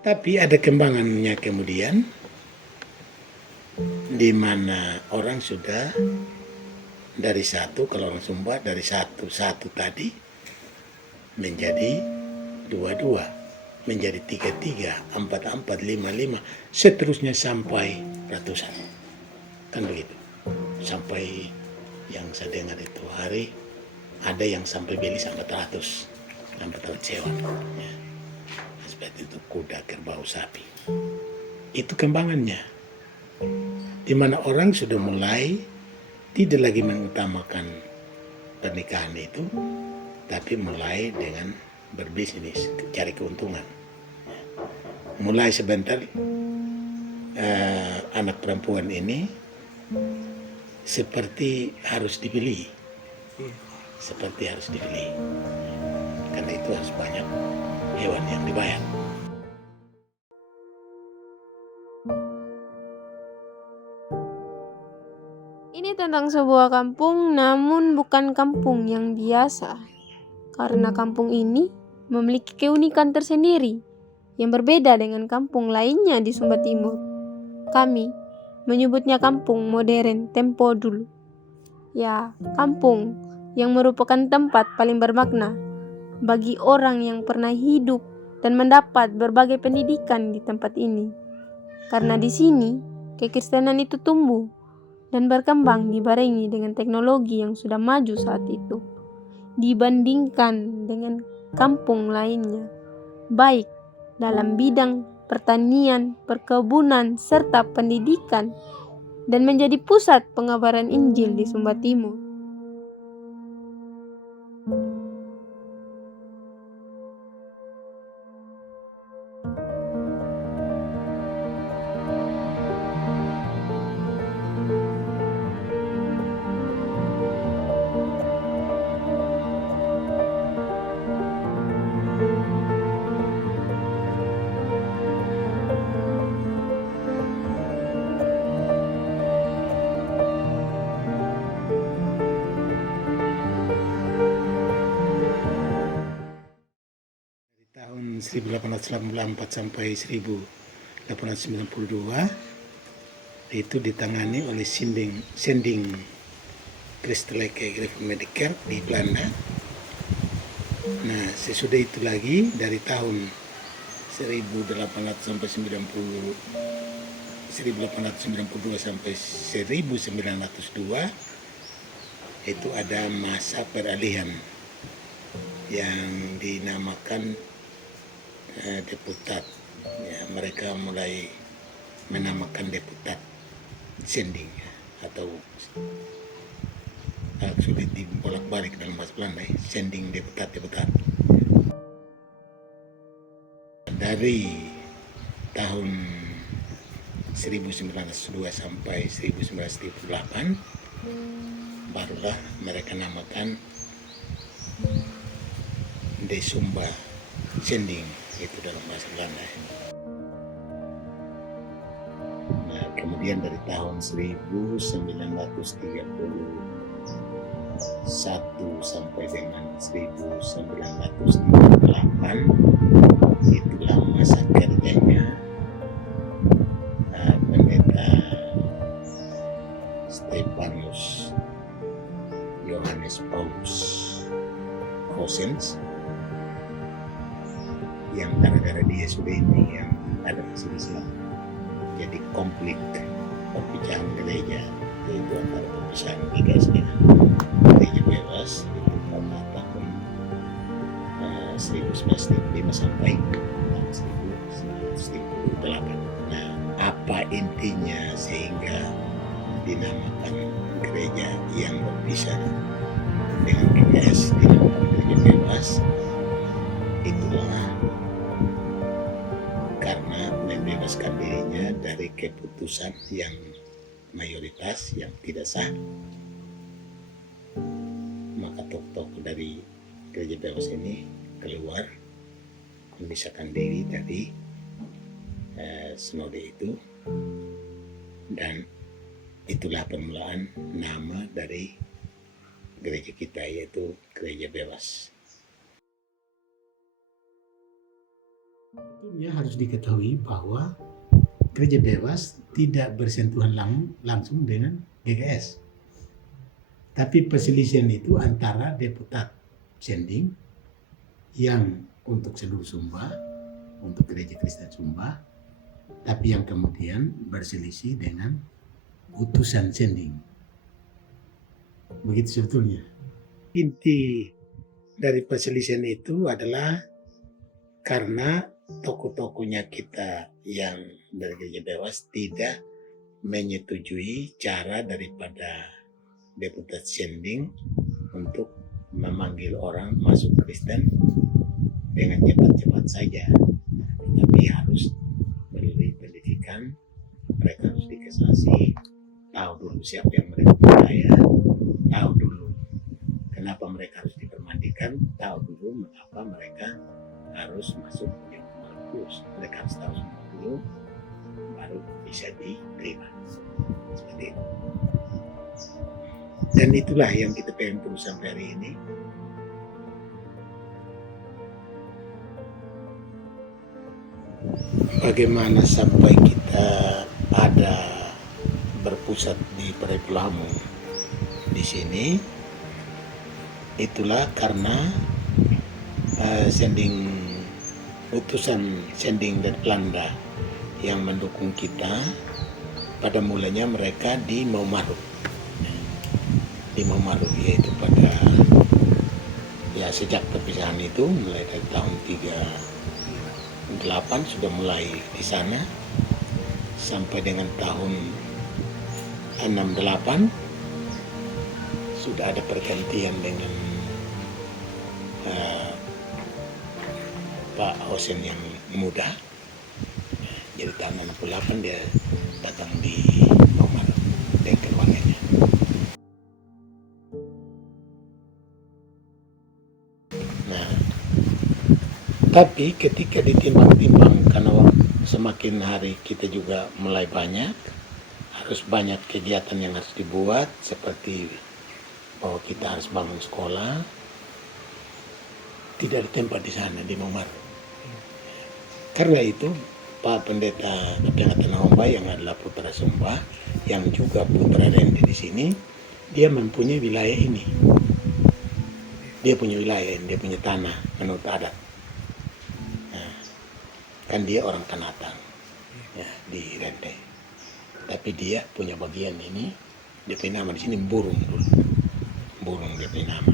Tapi ada kembangannya kemudian, di mana orang sudah dari satu, kalau orang Sumba dari satu tadi menjadi dua, menjadi tiga, empat, lima, seterusnya sampai ratusan. Kan begitu. Sampai yang saya dengar itu hari ada yang sampai beli sampai 400 sewa. Ya. Seperti itu kuda, kerbau, sapi. Itu kembangannya. Di mana orang sudah mulai tidak lagi mengutamakan pernikahan itu, tapi mulai dengan berbisnis, cari keuntungan. Mulai sebentar anak perempuan ini seperti harus dibeli, karena itu harus banyak hewan yang dibayar. Ini tentang sebuah kampung, namun bukan kampung yang biasa. Karena kampung ini memiliki keunikan tersendiri yang berbeda dengan kampung lainnya di Sumba Timur. Kami menyebutnya kampung modern tempo dulu. Ya, kampung yang merupakan tempat paling bermakna bagi orang yang pernah hidup dan mendapat berbagai pendidikan di tempat ini. Karena di sini kekristenan itu tumbuh dan berkembang dibarengi dengan teknologi yang sudah maju saat itu dibandingkan dengan kampung lainnya, baik dalam bidang pertanian, perkebunan, serta pendidikan, dan menjadi pusat pengabaran Injil di Sumba Timur. Tahun 1884 sampai 1892 itu ditangani oleh Sending Christelijke Gereformeerde Kerk di Belanda. Nah, sesudah itu lagi dari tahun 1800 sampai 1892 sampai 1902 itu ada masa peralihan yang dinamakan deputat. Ya, mereka mulai menamakan deputat Sending, ya, atau sulit dibolak-balik dalam bahasa Belanda, Sending deputat. Dari tahun 1902 sampai 1938 barulah mereka namakan De Sumba Sending, itu dalam bahasa Belanda. Nah, kemudian dari tahun 1931 sampai dengan 1938 itulah masa kerjanya pendeta Stephanus Johannes Paulus Goossens, yang gara-gara dia sudah ini yang ada masalah jadi konflik perpecahan gereja, yaitu antara perpecahan GKS dengan gereja bebas itu pada tahun 1905 sampai tahun 1908. Nah, apa intinya sehingga dinamakan gereja yang berpisah dengan GKS dinamakan gereja bebas? Itulah karena membebaskan dirinya dari keputusan yang mayoritas yang tidak sah. Maka tokoh-tokoh dari gereja bebas ini keluar memisahkan diri dari sinode itu, dan itulah permulaan nama dari gereja kita, yaitu gereja bebas. Ya, harus diketahui bahwa gereja bebas tidak bersentuhan langsung dengan GKS. Tapi perselisihan itu antara deputat sending yang untuk seluruh Sumba, untuk gereja Kristen Sumba, tapi yang kemudian berselisih dengan utusan sending. Begitu sebetulnya. Inti dari perselisihan itu adalah karena tokoh-tokohnya kita yang dari gereja bebas tidak menyetujui cara daripada deputat sending untuk memanggil orang masuk Kristen dengan cepat-cepat saja, tapi harus melalui pendidikan. Mereka harus dikasih tahu dulu siapa yang mereka percaya, tahu dulu kenapa mereka harus dipermandikan, tahu dulu mengapa mereka harus masuk yang Markus. Mereka harus tahu semua dulu, baru bisa diterima. Seperti itu. Dan itulah yang kita pengen terus sampai hari ini. Bagaimana sampai kita ada berpusat di Parepulamu di sini, itulah karena utusan sending dari Belanda yang mendukung kita. Pada mulanya mereka di Maumaru, yaitu pada sejak perpisahan itu mulai dari tahun 38 sudah mulai di sana sampai dengan tahun 68 sudah ada pergantian dengan Pak Hosen yang muda. Jadi tahun 68 dia datang di Maumaru dengan keluarganya. Nah, tapi ketika ditimbang-timbang karena semakin hari kita juga mulai banyak, harus banyak kegiatan yang harus dibuat, seperti bahwa kita harus bangun sekolah, tidak ada tempat di sana di Maumaru. Karena itu Pak Pendeta Kepenatan Homba yang adalah putra Sumba, yang juga putra Rendi di sini, dia mempunyai wilayah ini. Dia punya wilayah, dia punya tanah menurut adat. Nah, kan dia orang Kanatang, ya, di Rente. Tapi dia punya bagian ini, dia punya nama di sini Burung dulu. Burung dia punya nama.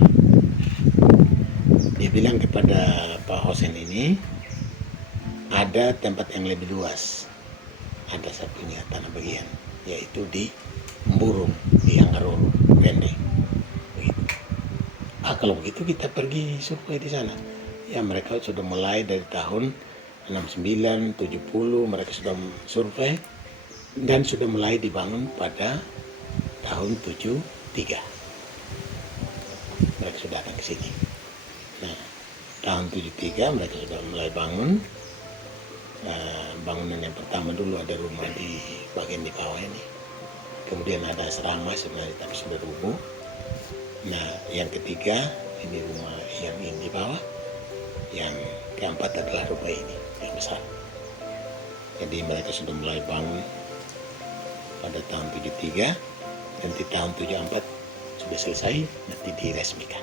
Dia bilang kepada Pak Hosen ini, ada tempat yang lebih luas. Ada saya punya tanah bagian, yaitu di Burung, di Anggaroro, Rente. Kalau begitu kita pergi survei di sana. Ya, mereka sudah mulai dari tahun 69, 70 mereka sudah survei dan sudah mulai dibangun pada tahun 73. Mereka sudah datang ke sini. Nah, tahun 73 mereka sudah mulai bangun. Bangunan yang pertama dulu ada rumah di bagian di bawah ini. Kemudian ada asrama sebenarnya tapi sudah rubuh. Nah, yang ketiga ini rumah yang ini di bawah. Yang keempat adalah rumah ini yang besar. Jadi mereka sudah mulai bangun pada tahun 73. Nanti tahun 74 sudah selesai, nanti diresmikan.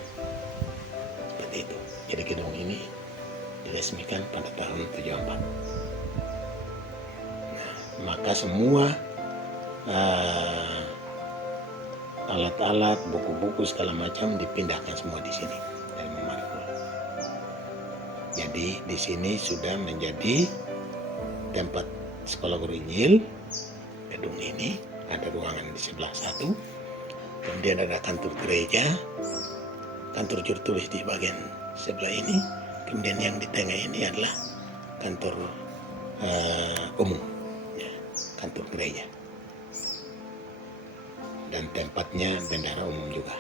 Seperti itu. Jadi gedung ini diresmikan pada tahun 74. Nah, maka semua alat-alat, buku-buku segala macam dipindahkan semua di sini dari Maumaru. Jadi di sini sudah menjadi tempat sekolah guru Injil. Gedung ini ada ruangan di sebelah satu, kemudian ada kantor gereja, kantor juru tulis di bagian sebelah ini, kemudian yang di tengah ini adalah kantor umum, ya, kantor gereja. Dan tempatnya bendara umum juga.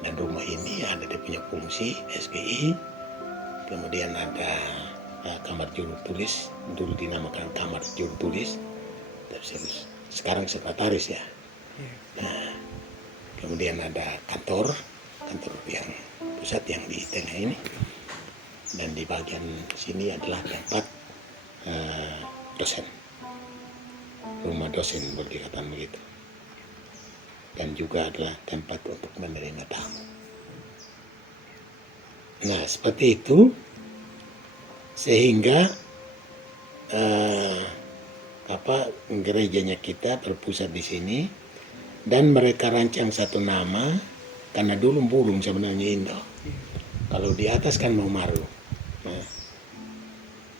Dan rumah ini ada dia punya fungsi SGI, kemudian ada kamar juru tulis, dulu dinamakan kamar juru tulis, tapi sekarang sekretaris ya. Nah, kemudian ada kantor yang pusat yang di tengah ini, Dan di bagian sini adalah tempat dosen, rumah dosen boleh dikatakan begitu. Dan juga adalah tempat untuk menerima tamu. Nah, seperti itu sehingga gerejanya kita berpusat di sini, dan mereka rancang satu nama karena dulu Bulung sebenarnya Indo. Kalau di atas kan mau Maru. Nah,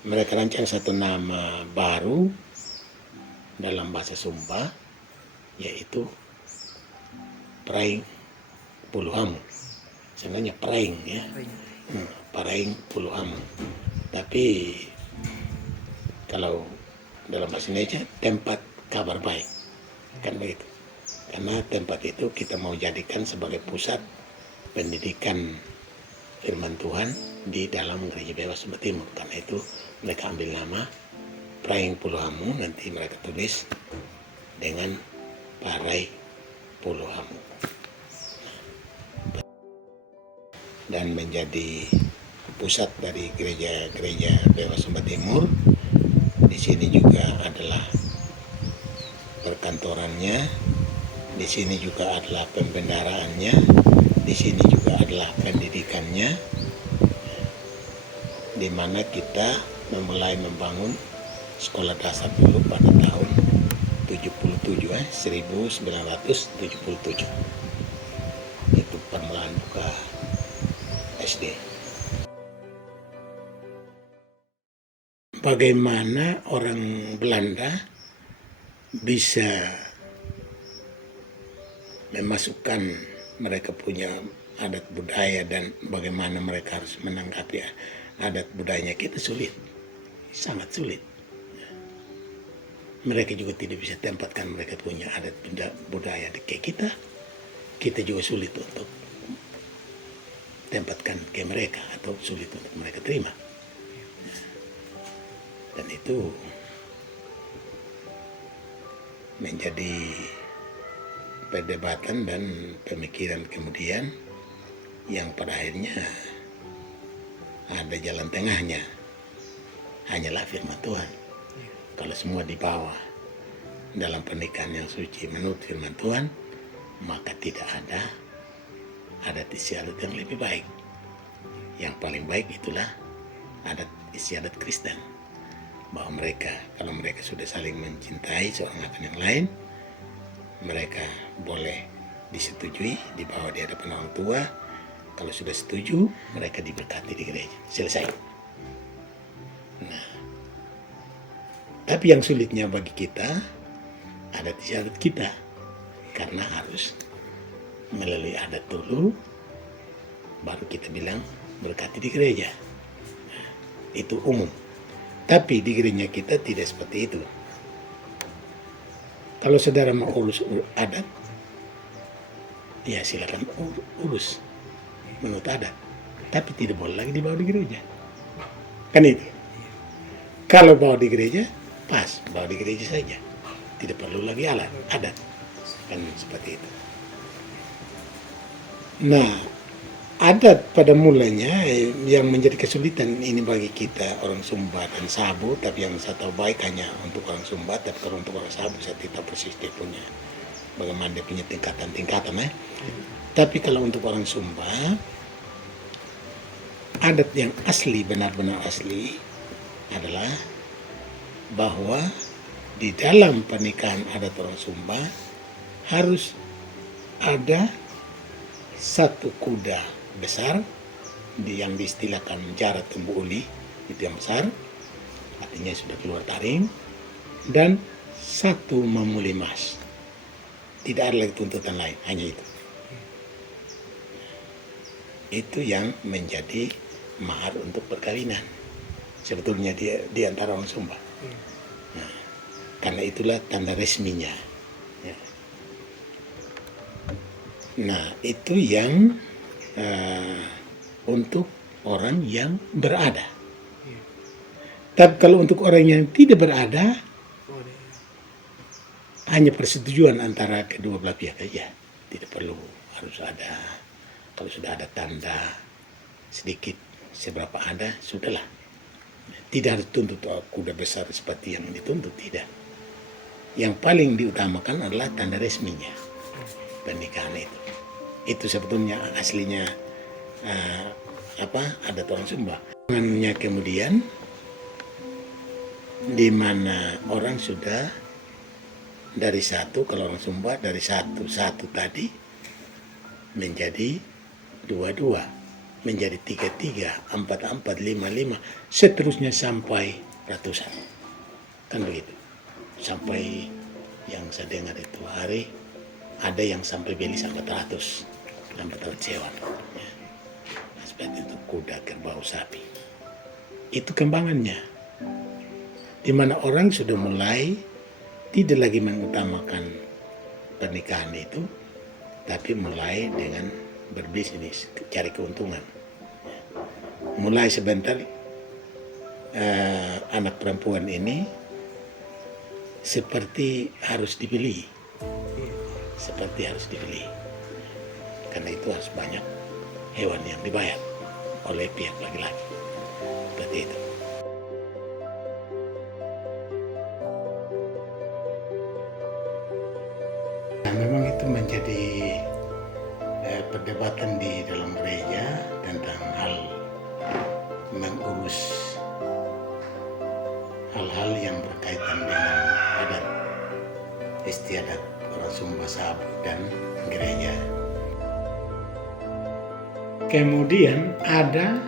mereka rancang satu nama baru dalam bahasa Sumba, yaitu Praing Puluhamu. Sebenarnya Praing ya, Praing Puluhamu. Tapi kalau dalam bahasa Indonesia tempat kabar baik, kan begitu. Karena tempat itu kita mau jadikan sebagai pusat pendidikan firman Tuhan di dalam Gereja Bebas Sumba Timur. Karena itu mereka ambil nama Praing Puluhamu, nanti mereka tulis dengan Parai Puluhamu. Dan menjadi pusat dari gereja Bebas Sumba Timur. Di sini juga adalah perkantorannya, di sini juga adalah pembendaraannya, di sini juga adalah pendidikannya, di mana kita memulai membangun sekolah dasar dulu pada tahun 1977. Itu permulaan buka SD. Bagaimana orang Belanda bisa memasukkan mereka punya adat budaya dan bagaimana mereka harus menanggapi adat budayanya kita sulit, sangat sulit. Mereka juga tidak bisa tempatkan mereka punya adat budaya kayak kita juga sulit untuk tempatkan ke mereka atau sulit untuk mereka terima. Dan itu menjadi perdebatan dan pemikiran kemudian yang pada akhirnya ada jalan tengahnya, hanyalah firman Tuhan. Kalau semua dibawa dalam pernikahan yang suci menurut firman Tuhan, maka tidak ada adat istiadat yang lebih baik. Yang paling baik itulah adat istiadat Kristen, bahwa mereka, kalau mereka sudah saling mencintai seorang akan yang lain, mereka boleh disetujui, dibawa di hadapan orang tua. Kalau sudah setuju, mereka diberkati di gereja. Selesai. Nah, tapi yang sulitnya bagi kita, adat istiadat kita, karena harus melalui adat dulu, baru kita bilang berkati di gereja. Nah, itu umum. Tapi di gereja kita tidak seperti itu. Kalau saudara mau urus adat, ya silakan urus menurut adat. Tapi tidak boleh lagi dibawa di gereja. Kan itu. Kalau bawa di gereja, pas bawa di gereja saja. Tidak perlu lagi adat. Kan seperti itu. Nah, adat pada mulanya yang menjadi kesulitan ini bagi kita orang Sumba dan Sabo, tapi yang saya tahu baik hanya untuk orang Sumba, tapi kalau untuk orang Sabo saya tidak persis dia punya bagaimana dia punya tingkatan-tingkatan Tapi kalau untuk orang Sumba, adat yang asli, benar-benar asli adalah bahwa di dalam pernikahan adat orang Sumba harus ada satu kuda besar yang diistilahkan jarat tumbuh uli, itu yang besar, artinya sudah keluar taring, dan satu mamuli emas. Tidak ada lagi tuntutan lain, hanya itu. Itu yang menjadi mahar untuk perkawinan sebetulnya di antara orang Sumba. Nah, karena itulah tanda resminya. Ya. Nah, itu yang untuk orang yang berada. Tapi kalau untuk orang yang tidak berada, hanya persetujuan antara kedua belah pihak saja. Tidak perlu harus ada, kalau sudah ada tanda sedikit seberapa ada, sudahlah. Tidak harus tuntut kuda besar seperti yang dituntut, tidak. Yang paling diutamakan adalah tanda resminya pernikahan itu. Itu sebetulnya aslinya adat orang Sumba. Kemudian di mana orang sudah dari satu, kalau orang Sumba dari satu tadi menjadi dua, menjadi tiga, empat, lima, seterusnya sampai ratusan. Kan begitu. Sampai yang saya dengar itu hari ada yang sampai beli sampai 100 hewan. Ya. Seperti itu kuda, kerbau, sapi. Itu kembangannya. Di mana orang sudah mulai tidak lagi mengutamakan pernikahan itu, tapi mulai dengan berbisnis, cari keuntungan. Mulai sebentar anak perempuan ini seperti harus dibeli, karena itu harus banyak hewan yang dibayar oleh pihak laki-laki, seperti itu. Nah, memang itu menjadi perdebatan di dalam gereja tentang hal mengurus hal-hal yang berkaitan dengan adat istiadat orang Sumba Sabu dan gereja. Kemudian ada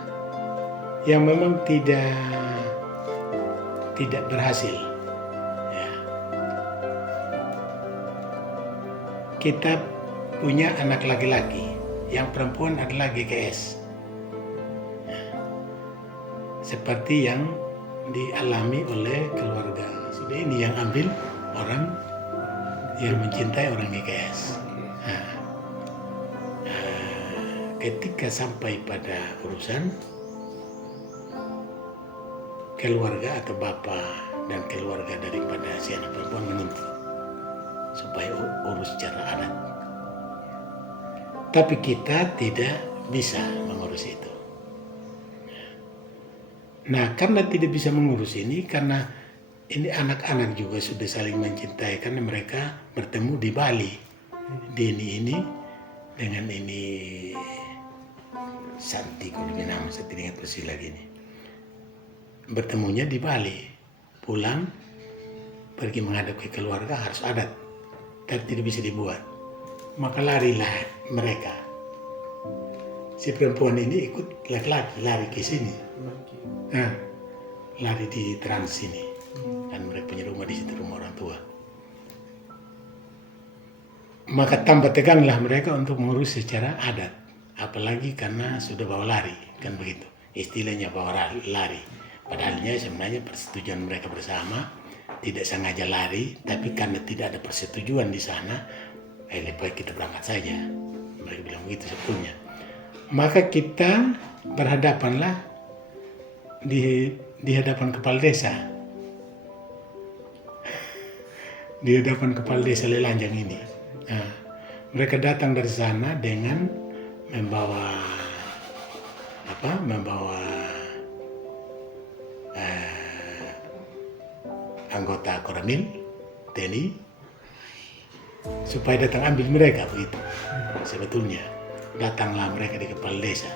yang memang tidak berhasil. Ya. Kita punya anak laki-laki, yang perempuan adalah GGS. Ya. Seperti yang dialami oleh keluarga sudah ini yang ambil orang yang mencintai orang GKS. Ketika sampai pada urusan keluarga atau bapak dan keluarga daripada si anak perempuan menuntut supaya urus secara adat, tapi kita tidak bisa mengurus itu. Nah, karena tidak bisa mengurus ini, karena ini anak-anak juga sudah saling mencintai, karena mereka bertemu di Bali. Deni ini dengan ini Santi, kalau nama saya tidak ingat persis lagi ini. Bertemunya di Bali, pulang pergi menghadap ke keluarga harus adat, tapi tidak bisa dibuat. Maka larilah mereka. Si perempuan ini ikut laki-laki, lari ke sini. Nah, lari di Trans ini, dan mereka punya rumah di situ, rumah orang tua. Maka tambah teganglah mereka untuk mengurus secara adat, apalagi karena sudah bawa lari, kan begitu istilahnya, bawa lari. Padahalnya sebenarnya persetujuan mereka bersama, tidak sengaja lari, tapi karena tidak ada persetujuan di sana, lebih baik kita berangkat saja. Mereka bilang begitu sebetulnya. Maka kita berhadapanlah di hadapan kepala desa, di hadapan kepala desa Lelanjang ini. Nah, mereka datang dari sana dengan membawa anggota Koramil TNI supaya datang ambil mereka, begitu. Sebetulnya datanglah mereka di kepala desa.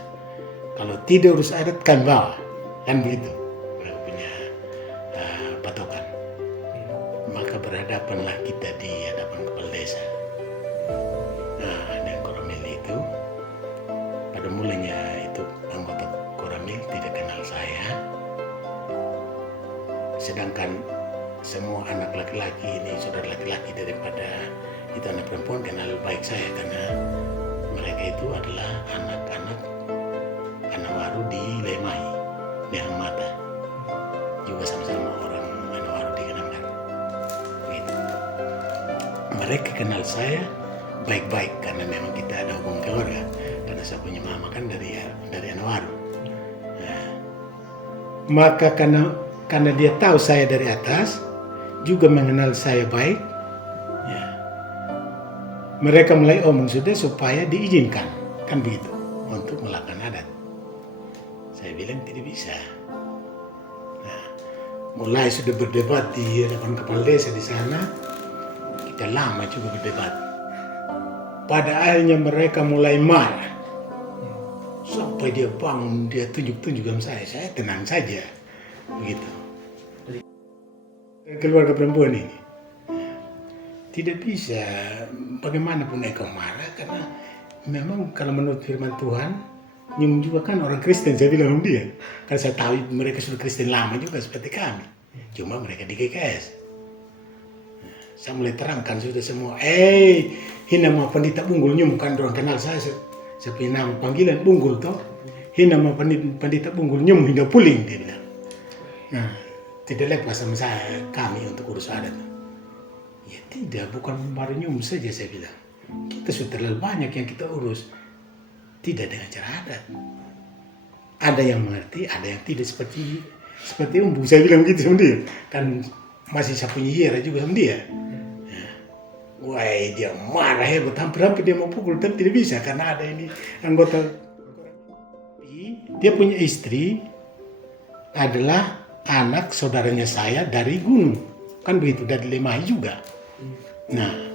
Kalau tidak urus adat kan bawa. Kan begitu, mereka punya patokan. Maka berhadapanlah kita di hadapan kepala desa. Nah, dan Koramil itu, pada mulanya itu anggota Koramil tidak kenal saya. Sedangkan semua anak laki-laki ini, saudara laki-laki daripada itu anak perempuan kenal baik saya, karena mereka itu adalah anak-anak Anawaru di Lemai. Yang mata juga sama-sama orang Anawaru di Kenangan. Begitu. Mereka kenal saya baik-baik karena memang kita ada hubungan keluarga, karena saya punya mama kan dari Anawaru. Nah, maka karena dia tahu saya dari atas, juga mengenal saya baik, ya, mereka mulai omong sudah supaya diizinkan, kan begitu, untuk melakukan adat. Saya bilang tidak bisa. Nah, mulai sudah berdebat di hadapan kepala desa di sana, kita lama juga berdebat. Pada akhirnya mereka mulai marah. Sampai dia bangun, dia tunjuk-tunjuk sama saya tenang saja. Begitu. Keluarga perempuan ini. Tidak bisa, bagaimanapun engkau marah, karena memang kalau menurut firman Tuhan, Nyum juga kan orang Kristen, saya bilang sama dia. Karena saya tahu mereka sudah Kristen lama juga seperti kami. Cuma mereka di GKS. Saya mulai terangkan sudah semua. Hina nama pendeta Bunggul Nyum, kan orang kenal saya punya nama panggilan Bunggul toh. Hina nama pendeta Bunggul Nyum, hingga puling, dia bilang. Nah, tidak lepas sama saya, kami untuk urus adat. Ya tidak, bukan baru Nyum saja saya bilang. Kita sudah terlalu banyak yang kita urus. Tidak dengan cara adat. Ada yang mengerti, ada yang tidak seperti umbu. Saya bilang gitu sama dia. Kan masih saya punya hiara juga sama dia. Ya. Wah, dia marah hebat. Hampir-hampir dia mau pukul, tapi tidak bisa. Karena ada ini anggota. Dia punya istri adalah anak saudaranya saya dari gunung. Kan begitu, dari Lemai juga. Nah,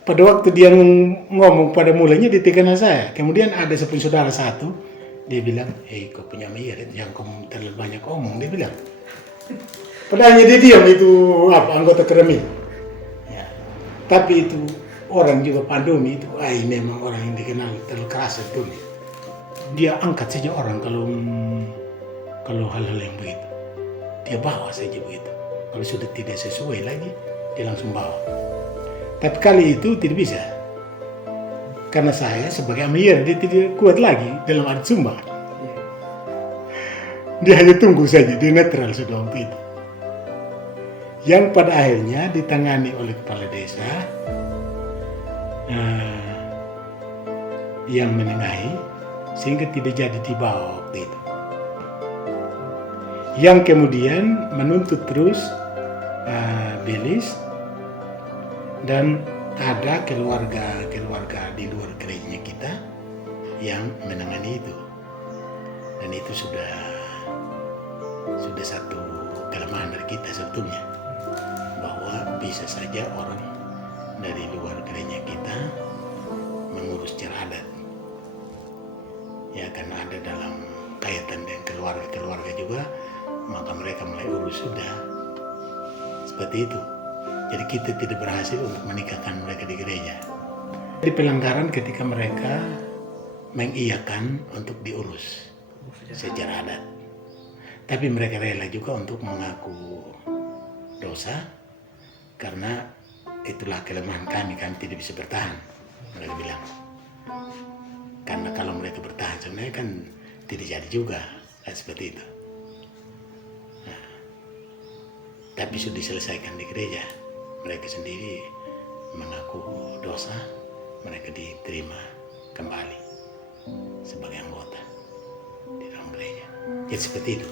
pada waktu dia ngomong pada mulanya di tekan saya. Kemudian ada sepupu saudara satu, dia bilang, kau punya Mia, yang kamu terlalu banyak omong, dia bilang. Padahal dia diam itu anggota keremi. Ya. Tapi itu orang juga Pandumi itu, memang orang yang dikenal terlalu keras itu. Dia angkat saja orang kalau hal-hal yang begitu. Dia bawa saja begitu. Kalau sudah tidak sesuai lagi, dia langsung bawa. Tapi kali itu tidak bisa. Karena saya sebagai amir, dia tidak kuat lagi dalam adat Sumba. Dia hanya tunggu saja, dia netral sudah waktu itu. Yang pada akhirnya ditangani oleh kepala desa yang menengahi, sehingga tidak jadi dibawa waktu itu. Yang kemudian menuntut terus Belis. Dan ada keluarga di luar gerejanya kita yang menangani itu. Dan itu sudah satu kelemahan dari kita sebetulnya. Bahwa bisa saja orang dari luar gereja kita mengurus cara adat. Ya, karena ada dalam kaitan dengan keluarga juga, maka mereka mulai urus sudah. Seperti itu. Jadi kita tidak berhasil untuk menikahkan mereka di gereja. Di pelanggaran ketika mereka mengiyakan untuk diurus secara adat. Tapi mereka rela juga untuk mengaku dosa karena itulah kelemahan kami tidak bisa bertahan. Mereka bilang. Karena kalau mereka bertahan sebenarnya kan tidak jadi juga. Seperti itu. Nah, tapi sudah diselesaikan di gereja. Mereka sendiri mengaku dosa, mereka diterima kembali sebagai anggota di dalam gereja. Jadi seperti itu.